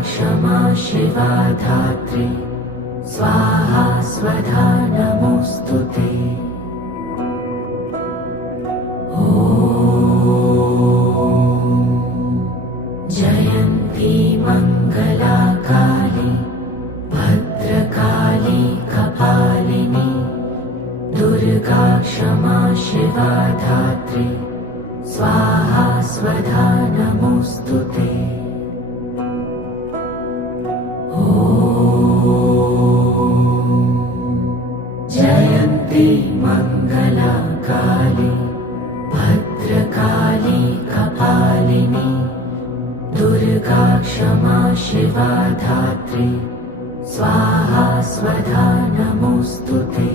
क्षमा शिवा धात्री स्वाहा स्वधा नमोऽस्तुते। जयन्ती मंगला काली भद्रकाली कपालिनी दुर्गा क्षमा शिवा धात्री स्वाहा स्वधा नमोऽस्तुते। जयन्ती मंगला काली भद्रकाली कपालिनी दुर्गा क्षमा शिवा धात्री स्वाहा स्वधा नमोऽस्तुते।